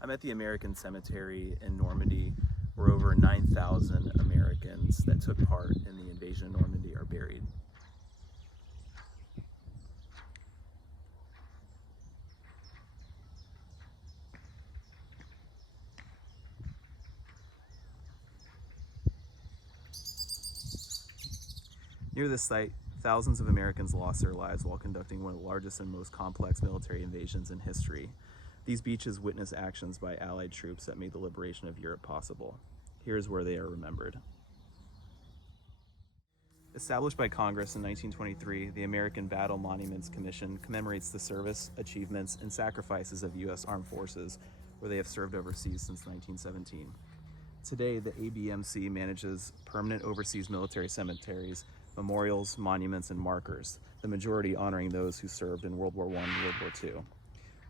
I'm at the American Cemetery in Normandy, where over 9,000 Americans that took part in the invasion of Normandy are buried. Near this site, thousands of Americans lost their lives while conducting one of the largest and most complex military invasions in history. These beaches witness actions by Allied troops that made the liberation of Europe possible. Here's where they are remembered. Established by Congress in 1923, the American Battle Monuments Commission commemorates the service, achievements, and sacrifices of U.S. Armed Forces, where they have served overseas since 1917. Today, the ABMC manages permanent overseas military cemeteries, memorials, monuments, and markers, the majority honoring those who served in World War I and World War II.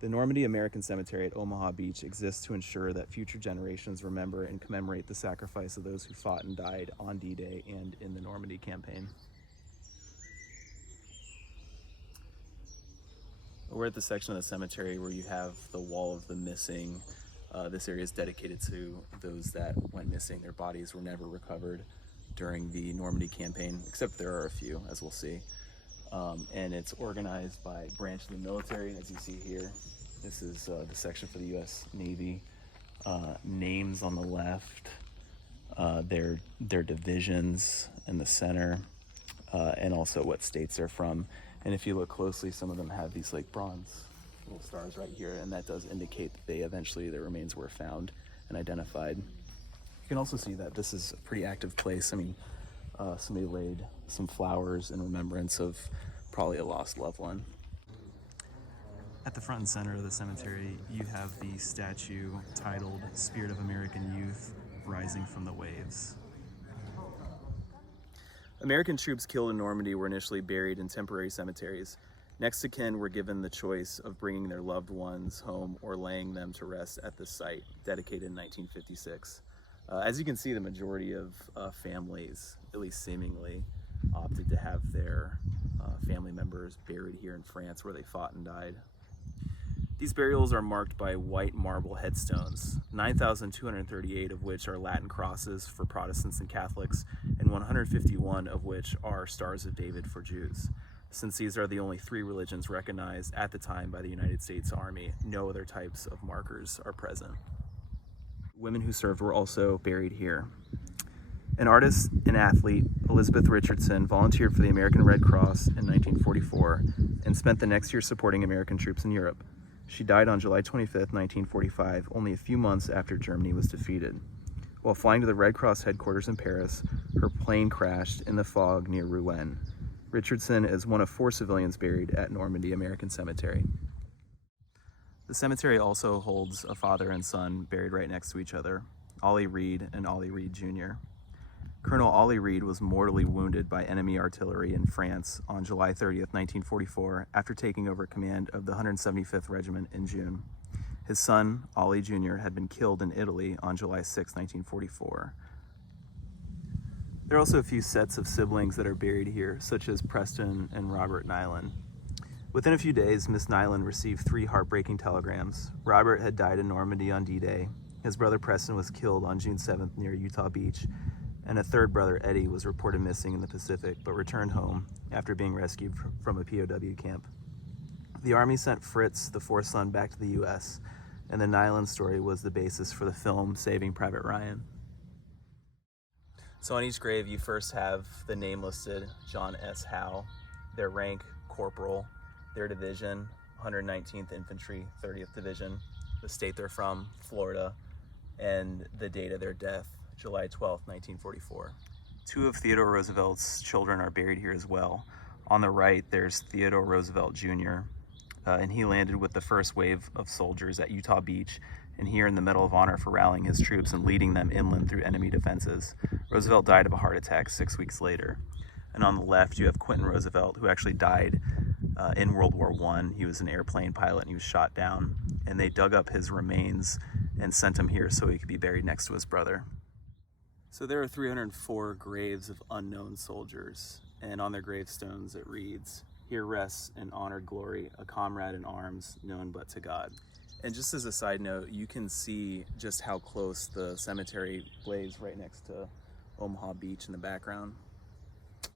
The Normandy American Cemetery at Omaha Beach exists to ensure that future generations remember and commemorate the sacrifice of those who fought and died on D-Day and in the Normandy campaign. We're at the section of the cemetery where you have the Wall of the Missing. This area is dedicated to those that went missing. Their bodies were never recovered during the Normandy campaign, except there are a few, as we'll see. And it's organized by branch of the military, as you see here. This is the section for the U.S. Navy. Names on the left, their divisions in the center, and also what states they're from. And if you look closely, some of them have these like bronze little stars right here, and that does indicate that their remains were found and identified. You can also see that this is a pretty active place. I mean, somebody laid some flowers in remembrance of probably a lost loved one. At the front and center of the cemetery, you have the statue titled "Spirit of American Youth Rising from the Waves." American troops killed in Normandy were initially buried in temporary cemeteries. Next of kin were given the choice of bringing their loved ones home or laying them to rest at this site, dedicated in 1956. As you can see, the majority of families, at least seemingly, opted to have their family members buried here in France, where they fought and died. These burials are marked by white marble headstones, 9,238 of which are Latin crosses for Protestants and Catholics, and 151 of which are Stars of David for Jews. Since these are the only three religions recognized at the time by the United States Army, no other types of markers are present. Women who served were also buried here. An artist and athlete, Elizabeth Richardson, volunteered for the American Red Cross in 1944 and spent the next year supporting American troops in Europe. She died on July 25, 1945, only a few months after Germany was defeated. While flying to the Red Cross headquarters in Paris, her plane crashed in the fog near Rouen. Richardson is one of 4 civilians buried at Normandy American Cemetery. The cemetery also holds a father and son buried right next to each other, Ollie Reed and Ollie Reed Jr. Colonel Ollie Reed was mortally wounded by enemy artillery in France on July 30th, 1944, after taking over command of the 175th Regiment in June. His son, Ollie Jr., had been killed in Italy on July 6, 1944. There are also a few sets of siblings that are buried here, such as Preston and Robert Nyland. Within a few days, Miss Nyland received 3 heartbreaking telegrams. Robert had died in Normandy on D-Day. His brother Preston was killed on June 7th near Utah Beach, and a third brother, Eddie, was reported missing in the Pacific, but returned home after being rescued from a POW camp. The Army sent Fritz, the 4th son, back to the U.S., and the Nyland story was the basis for the film Saving Private Ryan. So on each grave, you first have the name listed, John S. Howe, their rank, corporal, their division, 119th Infantry, 30th Division, the state they're from, Florida, and the date of their death, July 12, 1944. 2 of Theodore Roosevelt's children are buried here as well. On the right, there's Theodore Roosevelt Jr., and he landed with the first wave of soldiers at Utah Beach, and here in the Medal of Honor for rallying his troops and leading them inland through enemy defenses. Roosevelt died of a heart attack 6 weeks later. And on the left, you have Quentin Roosevelt, who actually died in World War I. He was an airplane pilot and he was shot down, and they dug up his remains and sent him here so he could be buried next to his brother. So there are 304 graves of unknown soldiers, and on their gravestones it reads, "Here rests in honored glory a comrade in arms known but to God." And just as a side note, you can see just how close the cemetery lays right next to Omaha Beach in the background.